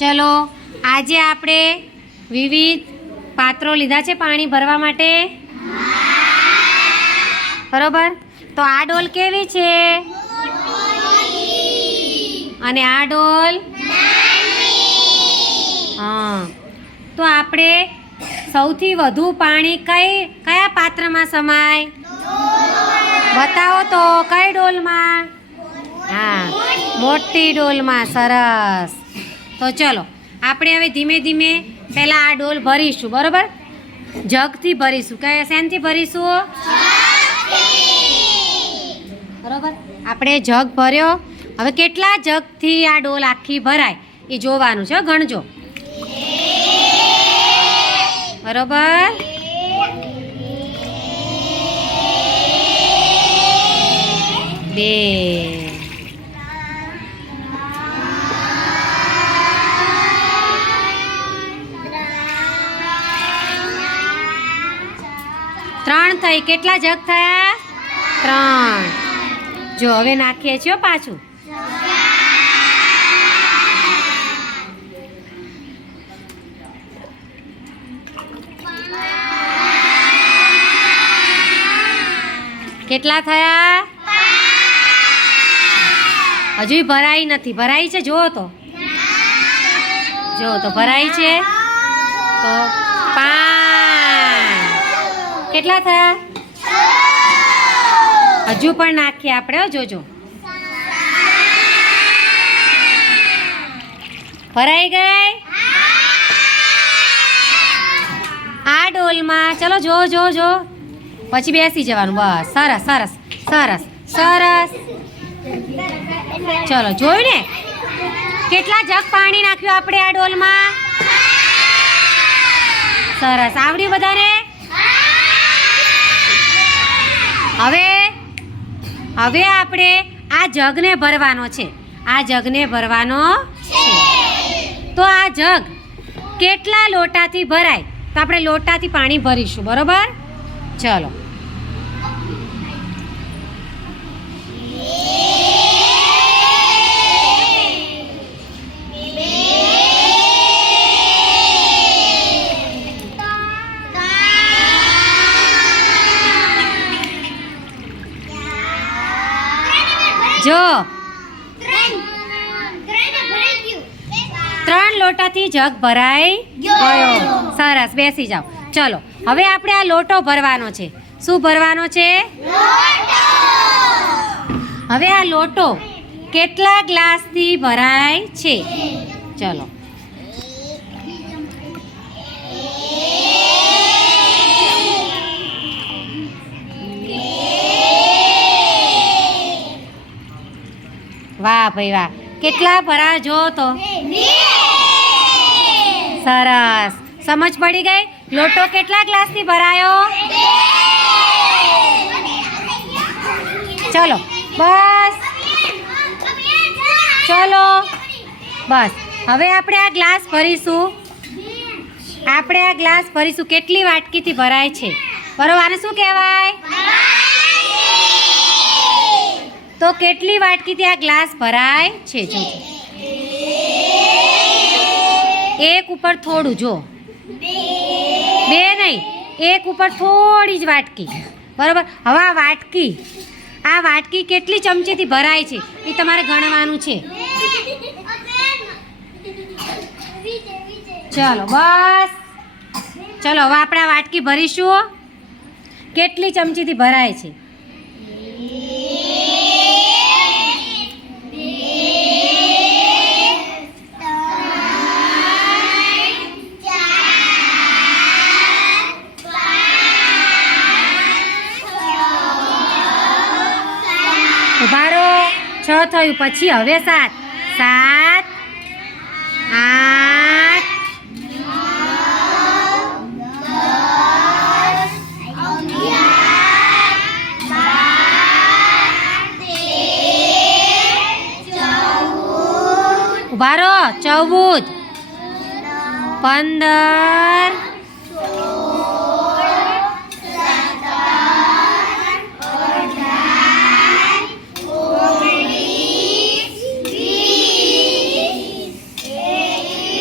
ચલો આજે આપણે વિવિધ પાત્રો લીધા છે પાણી ભરવા માટે, બરોબર? તો આ ડોલ કેવી છે અને આ ડોલ હા. તો આપણે સૌથી વધુ પાણી કયા પાત્રમાં સમાય બતાવો તો? કઈ ડોલમાં? હા, મોટી ડોલમાં. સરસ. તો ચલો આપણે હવે ધીમે ધીમે પહેલાં આ ડોલ ભરીશું, બરોબર? જગથી ભરીશું. કયા શેનથી ભરીશું? બરોબર, આપણે જગ ભર્યો. હવે કેટલા જગથી આ ડોલ આખી ભરાય એ જોવાનું છે, ગણજો. બરોબર, બે, ત્રણ થઈ. કેટલા જગ થયા? ત્રણ. જો હવે નાખીએ છીએ પાછું. કેટલા થયા? હજુ ભરાઈ નથી. ભરાઈ છે? જુઓ તો, જો તો ભરાઈ છે. તો 5. કેટલા થયા? હજુ પણ નાખીએ આપણે. જોજો, ભરાઈ ગઈ આ ડોલમાં. ચલો જો જો જો, પછી બેસી જવાનું. બસ, સરસ સરસ સરસ સરસ. ચલો, જોયું ને કેટલા જગ પાણી નાખ્યું આપણે આ ડોલમાં? સરસ. આવડ્યું બધાને? હવે આપણે આ જગને ભરવાનો છે. આ જગને ભરવાનો છે. તો આ જગ કેટલા લોટાથી ભરાય? તો આપણે લોટાથી પાણી ભરીશું, બરોબર? ચલો, જો 3 લોટાથી જગ ભરાઈ ગયો. સરસ. બેસી જાઓ. ચલો હવે આપણે આ લોટો ભરવાનો છે. શું ભરવાનો છે? હવે આ લોટો કેટલા ગ્લાસથી ભરાય છે? ચલો, વાહ ભાઈ વાહ. કેટલા ભરાય જો તો? સરસ. સમજ પડી ગઈ? લોટો કેટલા ગ્લાસથી ભરાયો? ચલો બસ, ચલો બસ. હવે આપણે આ ગ્લાસ ભરીશું. કેટલી વાટકીથી ભરાય છે? બરોબર, આને શું કહેવાય? તો કેટલી વાટકીથી આ ગ્લાસ ભરાય છે? જો, એક ઉપર થોડું. જો, 2 નહીં, એક ઉપર થોડી જ વાટકી. બરોબર. હવે આ વાટકી કેટલી ચમચીથી ભરાય છે એ તમારે ગણવાનું છે. ચલો બસ. ચલો હવે આપણે આ વાટકી ભરીશું. કેટલી ચમચીથી ભરાય છે? ઉભા રહો. 6 થયું. પછી હવે 7. 7, 8, 9, 10, 11, 12, 13, 14. ઉભા રહો. 14, 15, 16, 17, 18, 19, 20,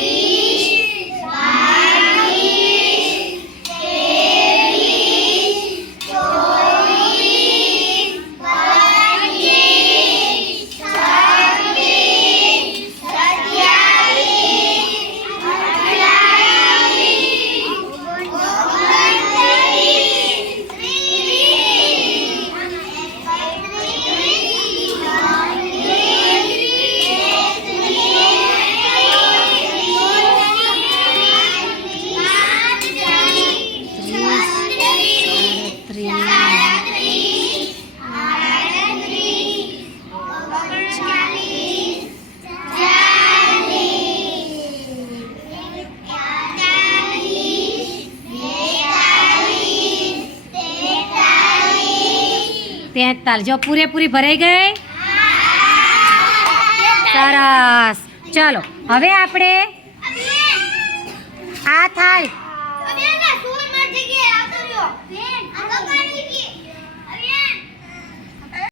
43 જો પૂરેપૂરી ભરાઈ ગઈ સરસ ચલો હવે આપણે આ થાળી